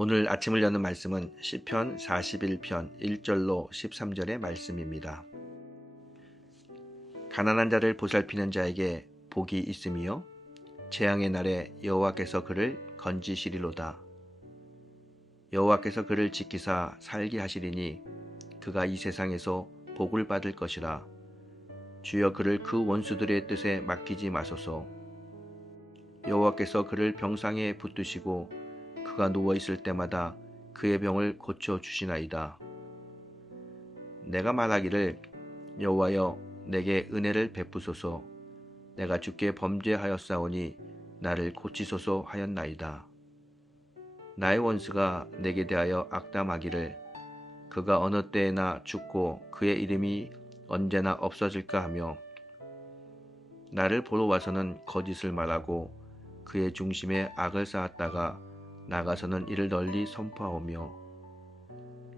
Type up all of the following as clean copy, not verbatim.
오늘 아침을 여는 말씀은 시편 41편 1절로 13절의 말씀입니다. 가난한 자를 보살피는 자에게 복이 있음이요 재앙의 날에 여호와께서 그를 건지시리로다. 여호와께서 그를 지키사 살게 하시리니 그가 이 세상에서 복을 받을 것이라. 주여 그를 그 원수들의 뜻에 맡기지 마소서. 여호와께서 그를 병상에 붙드시고 그가 누워있을 때마다 그의 병을 고쳐주시나이다. 내가 말하기를 여호와여 내게 은혜를 베푸소서. 내가 주께 범죄하였사오니 나를 고치소서 하였나이다. 나의 원수가 내게 대하여 악담하기를 그가 어느 때에나 죽고 그의 이름이 언제나 없어질까 하며 나를 보러 와서는 거짓을 말하고 그의 중심에 악을 쌓았다가 나가서는 이를 널리 선포하오며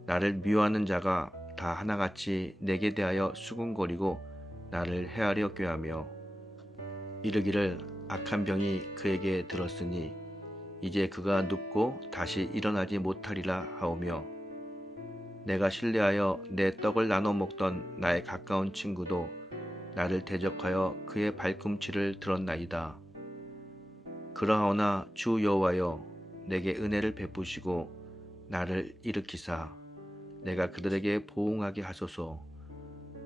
나를 미워하는 자가 다 하나같이 내게 대하여 수군거리고 나를 헤아려 꾀하며 이르기를 악한 병이 그에게 들었으니 이제 그가 눕고 다시 일어나지 못하리라 하오며 내가 신뢰하여 내 떡을 나눠 먹던 나의 가까운 친구도 나를 대적하여 그의 발꿈치를 들었나이다. 그러하오나 주 여호와여 내게 은혜를 베푸시고 나를 일으키사 내가 그들에게 보응하게 하소서.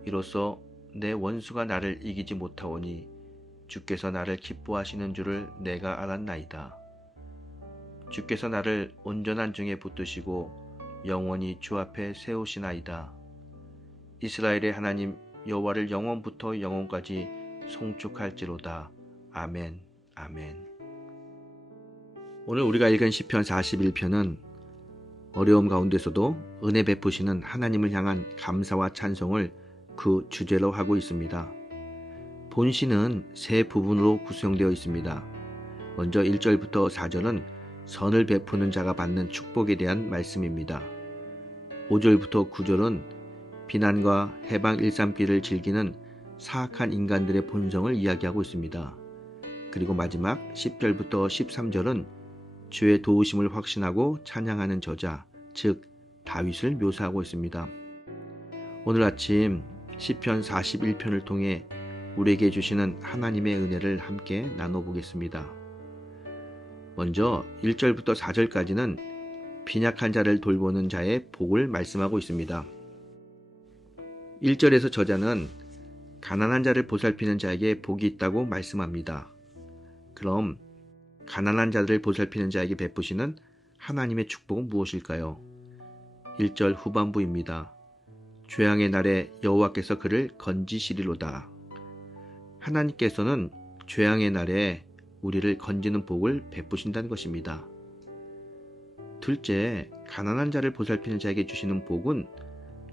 이로써 내 원수가 나를 이기지 못하오니 주께서 나를 기뻐하시는 줄을 내가 알았나이다. 주께서 나를 온전한 중에 붙드시고 영원히 주 앞에 세우시나이다. 이스라엘의 하나님 여호와를 영원부터 영원까지 송축할지로다. 아멘. 아멘. 오늘 우리가 읽은 시편 41편은 어려움 가운데서도 은혜 베푸시는 하나님을 향한 감사와 찬송을 그 주제로 하고 있습니다. 본시는 세 부분으로 구성되어 있습니다. 먼저 1절부터 4절은 선을 베푸는 자가 받는 축복에 대한 말씀입니다. 5절부터 9절은 비난과 해방 일삼기를 즐기는 사악한 인간들의 본성을 이야기하고 있습니다. 그리고 마지막 10절부터 13절은 주의 도우심을 확신하고 찬양하는 저자, 즉 다윗을 묘사하고 있습니다. 오늘 아침 시편 41편을 통해 우리에게 주시는 하나님의 은혜를 함께 나눠보겠습니다. 먼저 1절부터 4절까지는 빈약한 자를 돌보는 자의 복을 말씀하고 있습니다. 1절에서 저자는 가난한 자를 보살피는 자에게 복이 있다고 말씀합니다. 그럼 가난한 자들을 보살피는 자에게 베푸시는 하나님의 축복은 무엇일까요? 1절 후반부입니다. 재앙의 날에 여호와께서 그를 건지시리로다. 하나님께서는 재앙의 날에 우리를 건지는 복을 베푸신다는 것입니다. 둘째, 가난한 자를 보살피는 자에게 주시는 복은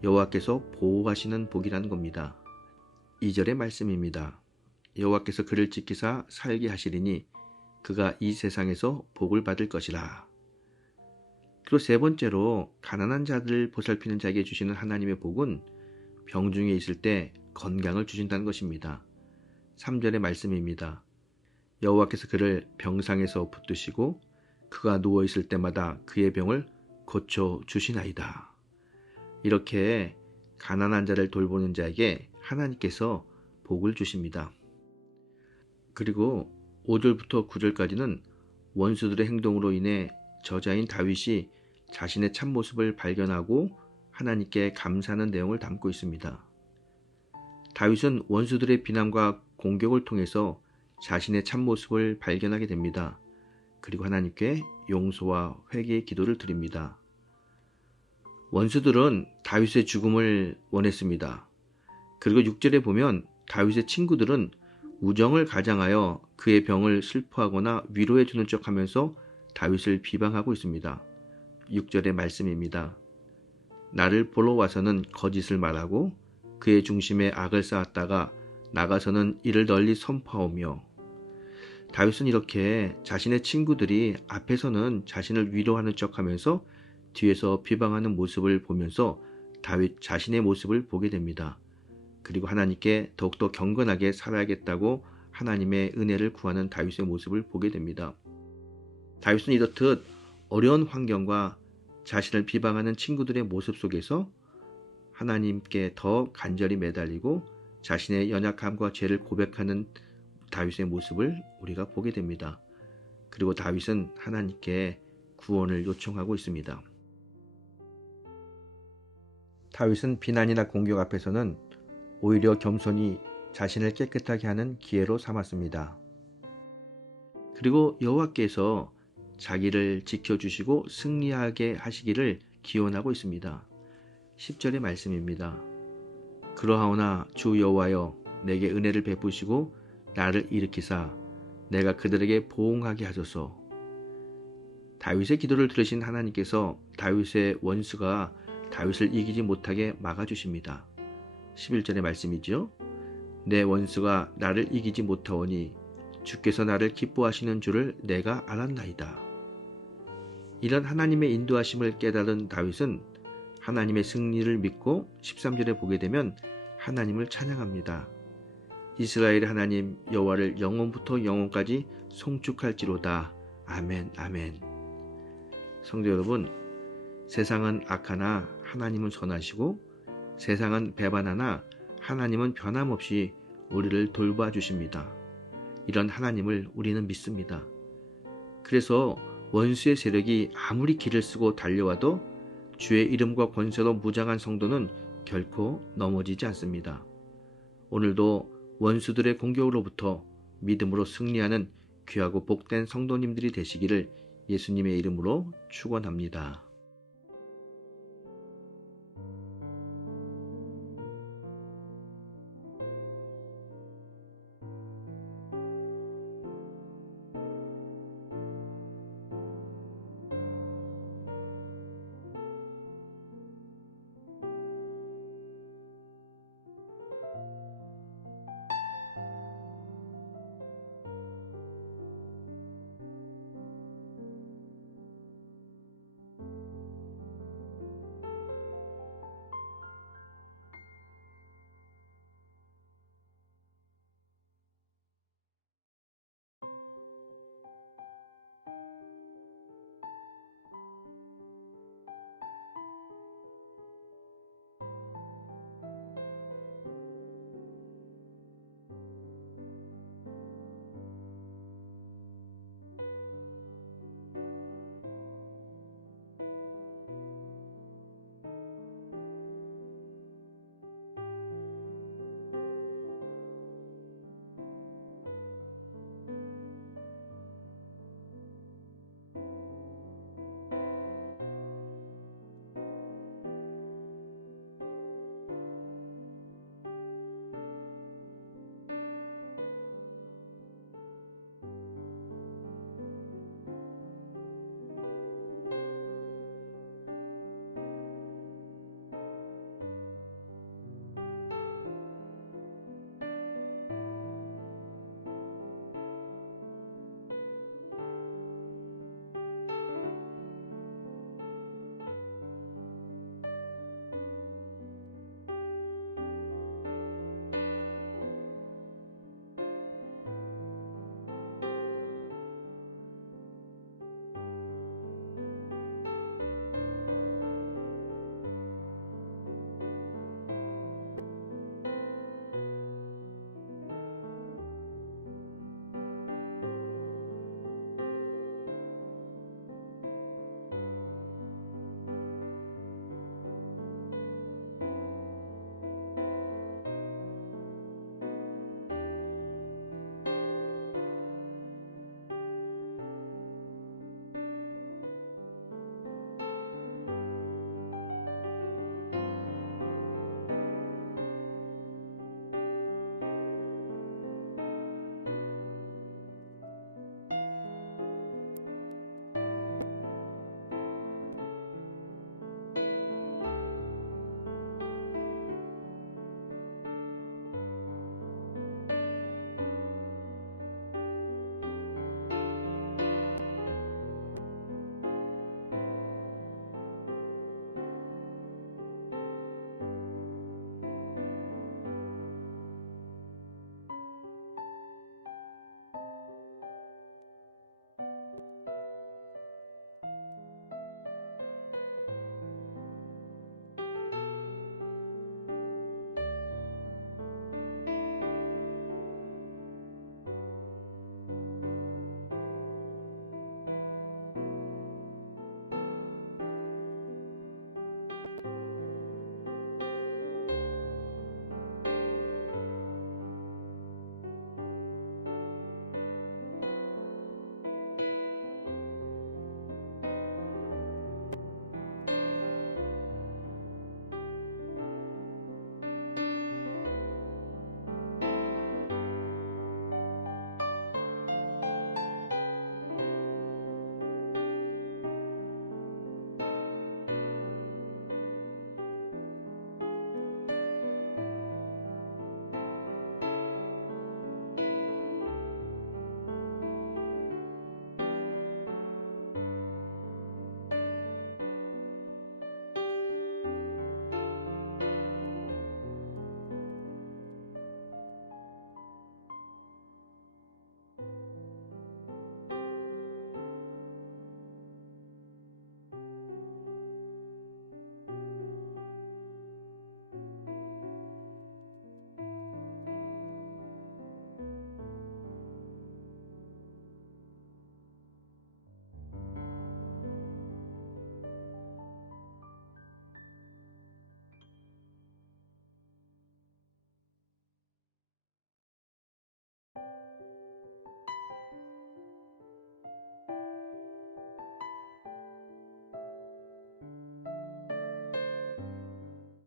여호와께서 보호하시는 복이라는 겁니다. 2절의 말씀입니다. 여호와께서 그를 지키사 살게 하시리니 그가 이 세상에서 복을 받을 것이라. 그리고 세 번째로 가난한 자들을 보살피는 자에게 주시는 하나님의 복은 병중에 있을 때 건강을 주신다는 것입니다. 3절의 말씀입니다. 여호와께서 그를 병상에서 붙드시고 그가 누워있을 때마다 그의 병을 고쳐주시나이다. 이렇게 가난한 자를 돌보는 자에게 하나님께서 복을 주십니다. 그리고 5절부터 9절까지는 원수들의 행동으로 인해 저자인 다윗이 자신의 참모습을 발견하고 하나님께 감사하는 내용을 담고 있습니다. 다윗은 원수들의 비난과 공격을 통해서 자신의 참모습을 발견하게 됩니다. 그리고 하나님께 용서와 회개의 기도를 드립니다. 원수들은 다윗의 죽음을 원했습니다. 그리고 6절에 보면 다윗의 친구들은 우정을 가장하여 그의 병을 슬퍼하거나 위로해 주는 척하면서 다윗을 비방하고 있습니다. 6절의 말씀입니다. 나를 보러 와서는 거짓을 말하고 그의 중심에 악을 쌓았다가 나가서는 이를 널리 선포하오며 다윗은 이렇게 자신의 친구들이 앞에서는 자신을 위로하는 척하면서 뒤에서 비방하는 모습을 보면서 다윗 자신의 모습을 보게 됩니다. 그리고 하나님께 더욱더 경건하게 살아야겠다고 하나님의 은혜를 구하는 다윗의 모습을 보게 됩니다. 다윗은 이렇듯 어려운 환경과 자신을 비방하는 친구들의 모습 속에서 하나님께 더 간절히 매달리고 자신의 연약함과 죄를 고백하는 다윗의 모습을 우리가 보게 됩니다. 그리고 다윗은 하나님께 구원을 요청하고 있습니다. 다윗은 비난이나 공격 앞에서는 오히려 겸손히 자신을 깨끗하게 하는 기회로 삼았습니다. 그리고 여호와께서 자기를 지켜주시고 승리하게 하시기를 기원하고 있습니다. 10절의 말씀입니다. 그러하오나 주 여호와여 내게 은혜를 베푸시고 나를 일으키사 내가 그들에게 보응하게 하소서. 다윗의 기도를 들으신 하나님께서 다윗의 원수가 다윗을 이기지 못하게 막아주십니다. 11절의 말씀이죠. 내 원수가 나를 이기지 못하오니 주께서 나를 기뻐하시는 줄을 내가 알았나이다. 이런 하나님의 인도하심을 깨달은 다윗은 하나님의 승리를 믿고 13절에 보게 되면 하나님을 찬양합니다. 이스라엘의 하나님 여호와를 영원부터 영원까지 송축할지로다. 아멘 아멘. 성도 여러분, 세상은 악하나 하나님은 선하시고 세상은 배반하나 하나님은 변함없이 우리를 돌봐주십니다. 이런 하나님을 우리는 믿습니다. 그래서 원수의 세력이 아무리 길을 쓰고 달려와도 주의 이름과 권세로 무장한 성도는 결코 넘어지지 않습니다. 오늘도 원수들의 공격으로부터 믿음으로 승리하는 귀하고 복된 성도님들이 되시기를 예수님의 이름으로 축원합니다.